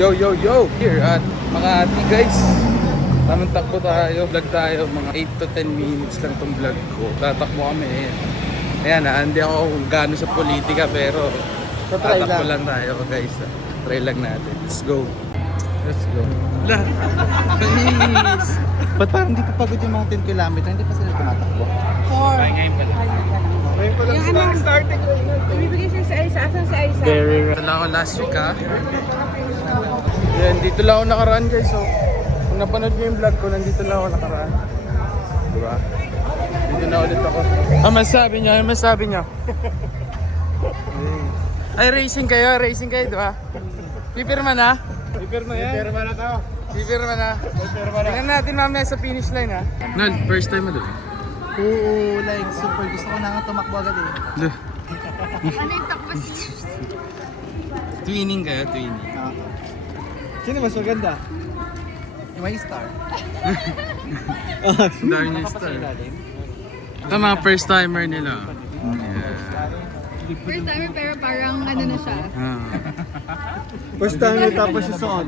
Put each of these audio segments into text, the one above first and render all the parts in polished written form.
Yo, yo, yo! Here at Makati guys. Tamang takbo tayo, vlog tayo. Mga 8 to 10 minutes lang tong vlog ko. Tatakbo kami eh. Ayan hindi ako gano sa politika pero tatakbo lang tayo guys. Try lang natin. Let's go. Let's go. Please! Ba't parang hindi pa pagod yung mga 10 kilometer? Hindi pa sila tumatakbo? 4. Ngayon pa lang. Ngayon pa lang starting. Ibibigay siya sa Aiza. Asan si Aiza? Ito lang ako last week Yan, dito lang ako nakaraan guys. So, kung napanood nyo yung vlog ko, nandito lang ako nakaraan. Diba? Dito na ulit ako. Masabi nyo? Ano masabi nyo? Ay, racing kayo, diba? Pipirma na? Pipirma yan. Pipirma na to. Pipirma na. Tingnan natin mamaya sa finish line Nol, first time mo doon? Oo, like super. Gusto ko na nga tumakbo agad eh. Ano yung takbo si Twinning kayo, twinning. Sino mas maganda? Yung may star. Dami niya star. Ito mga first timer nila. First timer pero parang ano na siya. First time tapos yung suot.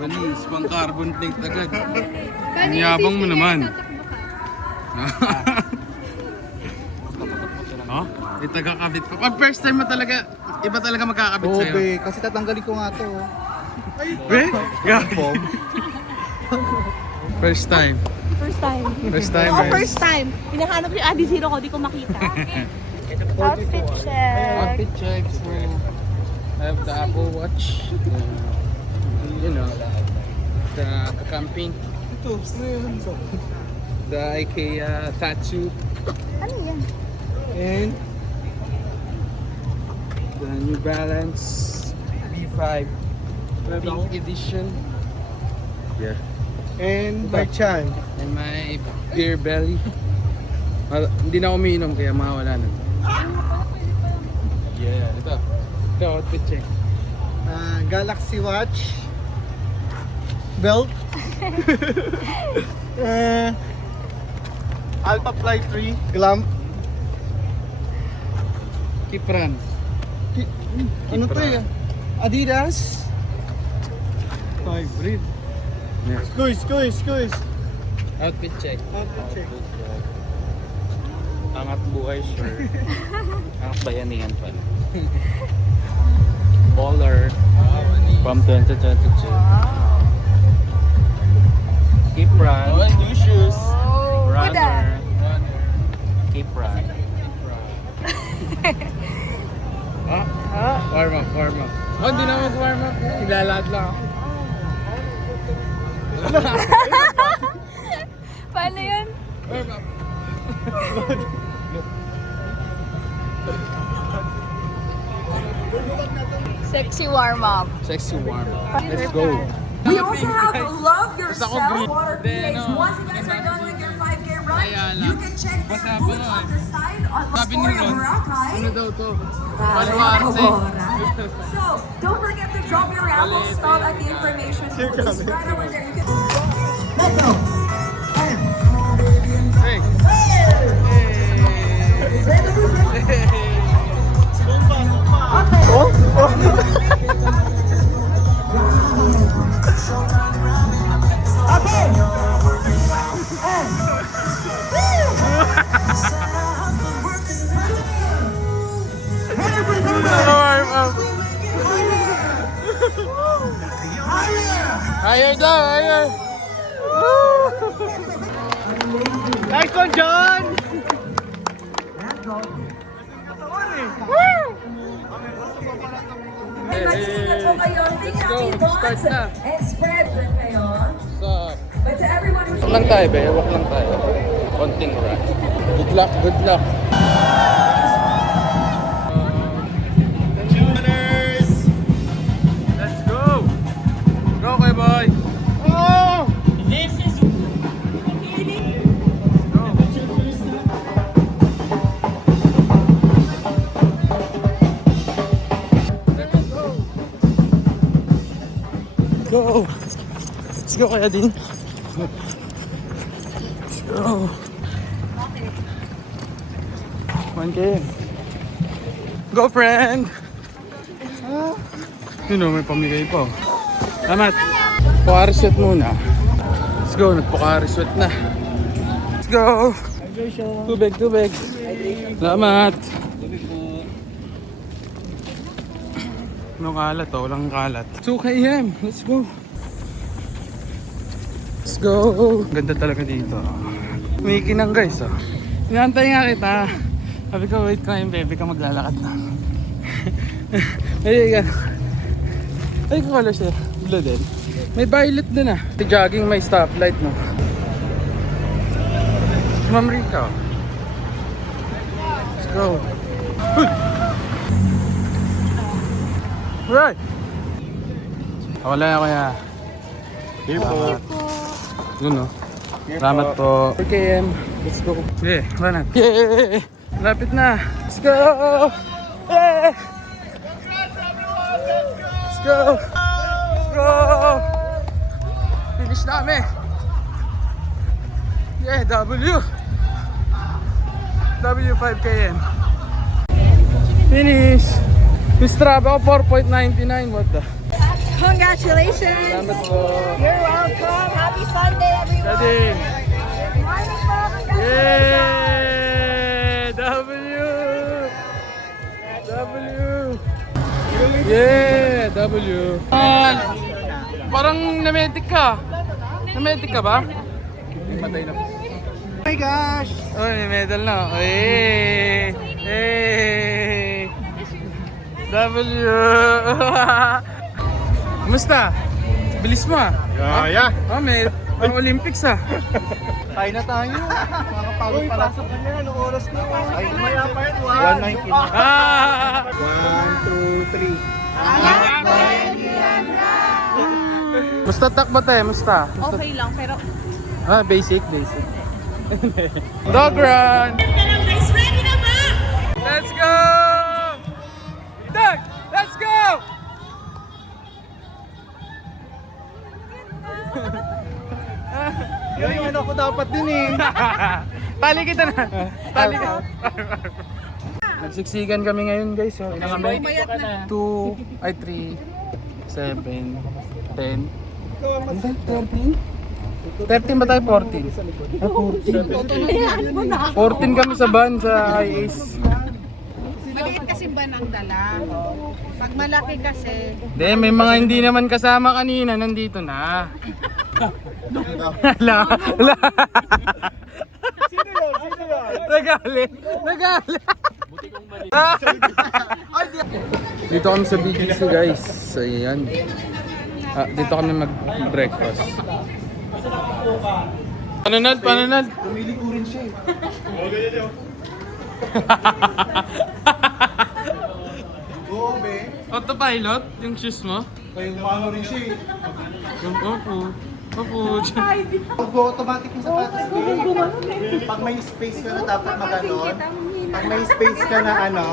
Panis, pang carbon plate agad. Paano Ang yabang mo naman. Oh, itagakabit ko. Pag first time mo talaga, iba talaga magkakabit Oo, sa'yo. be. Kasi tatanggalin ko nga to. Be? First time. First time. First time, Oh, guys. first time. Hinahanap yung Adi Zero ko, di ko makita. Outfit check. Outfit check. So, I have the Apple Watch. You know, the camping. Ito, yun. The IKEA tattoo. Ano yan? And the New Balance B5 Pink Edition. Yeah. And my chan. And my beer belly. Hindi na ako umiinom kaya mawala na. Yeah, ito. Ito, outfit check. Galaxy Watch. Belt. Alpha Fly 3. Glamp. Kipran. Ano to eh? Adidas. Hybrid. Yeah. Squeeze. Outfit check. Outfit check. Angat buhay, sure. Angat bayanihan pa. Baller from 2022. Kipran. New shoes. Runner. Kipran. Warm up. Oh, hindi na mag-warm up. Ilalad lang ako. Paano yun? Warm up. Sexy warm-up. Sexy warm up. Let's go. We also have Love Yourself green. Water Then, pH. Once you guys are done with your 5K run, Kaya lang. you can check Basta their pa booth nga on the side on Sabi ni Astoria, Ron, Boracay. ano daw to? Baluarte. So, don't forget to drop your Apple stall at the information booth. It's right over there. You can... Let's go. Hey. Warm up. Higher daw, higher. Nice one, John! And mag-iingat po kayo. Think Let's go. happy Start bonds na. and spread them kayo. Sup? But to everyone who's... Walk lang tayo, be. Walk lang tayo. Konting rush. Good luck, good luck. Let's go! Go, kay boy! Oh! This is... Go! Let's go, kaya din. Let's go! 1K. Go, friend! May pamigay pa. Salamat. Pokari sweat muna. Let's go, nagpokari sweat na. Let's go. Tubig, tubig. Salamat. Anong kalat oh? Walang kalat. 2 km. Let's go. Let's go. Ganda talaga dito. Umikinang guys oh. Inaantay nga kita. Sabi ko wait ka yung baby ka maglalakad na. Ay ka. Ay ko color siya. Blue din. May violet din ah. Si jogging may stoplight no. Ma'am Rika. Let's go. Uy! Right. Wala na kaya. Here po. Yun no. Salamat po. 4 km. Let's go. Okay, wala na. Yeah! Lapit na. Let's go! Yeah! Let's go! Let's go! Finish na kami. Yeah, W 5 km. Finish! Yung Strava ko 4.99. What the? Congratulations! Salamat po. You're welcome. Happy Sunday, everyone. Daddy! Morning po. Yeah! W! W! Yeah! W! Parang na-medic ka. Na-medic ka ba? Patay na. Oh my gosh! Oh, may medal na. Hey! Hey! W! Kumusta? Bilis mo ah. Yeah. Oh, may Olympics ah. Tayo na tayo. Makakapagod pala. Pasok na yan. Anong oras na? Ay, maya pa yun. 1:19. Ah! 1, 2, 3. Musta takbo tayo? Musta? Okay lang, pero Ah, basic. Dog run! Let's go! Dog! Let's go! Yung ano ko dapat din eh. Tali kita na. Tali ka. Nagsiksikan kami ngayon guys. So, ilang kami? 2, ay 3, 7, 10. 13? 13 ba tayo? 14? Ah, 14. 14 kami sa van sa IAS. Maliit kasi ba ang dala? Pag malaki kasi, Hindi, may mga hindi naman kasama kanina. Nandito na. Hala. Sino yun? Nagalit. Dito kami sa BGC guys. Ayan. Dito kami mag-breakfast. Panunod. Pumili ko rin siya eh. Oo, be. Autopilot? Yung shoes mo? Kaya umano rin siya eh. Yung opo. Automatic yung sapatos be. Pag may space ka na dapat mag-anon. Pag may space ka na ano.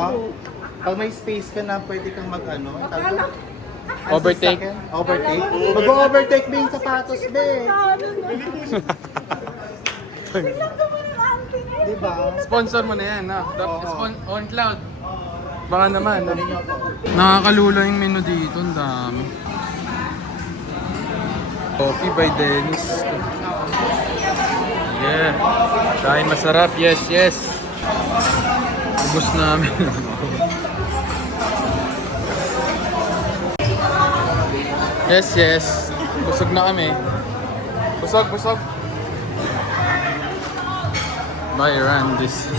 Pag may space ka na pwede kang mag-ano. Overtake. Overtake. Mag-overtake ba yung sapatos be? Diba? Sponsor mo na yan, ha? Oo. On Cloud. Baka naman. Nakakalula yung menu dito. Ang dami. Coffee by Dennis. Yeah. Dahil masarap. Yes. Ubus namin. Yes. Busog na kami. Busog. Bye, Randis.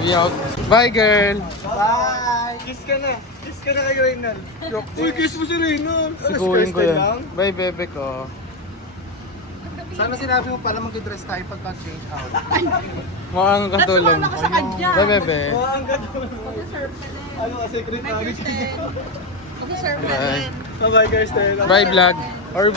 We out. Bye, girl. Bye! Kiss ka na kay Reynald. Uy, kiss mo si Reynald. Siguin ko yan. Bye, bebe ko. Sana sinabi mo pala mag-dress tayo pagka-change out. Mukhang katulong. ako sa kanya. Bye, bebe. Ang ganda. Ano ka, secretary? mag-serve na Bye. din. Bye guys, tayo. Bye, vlog. Or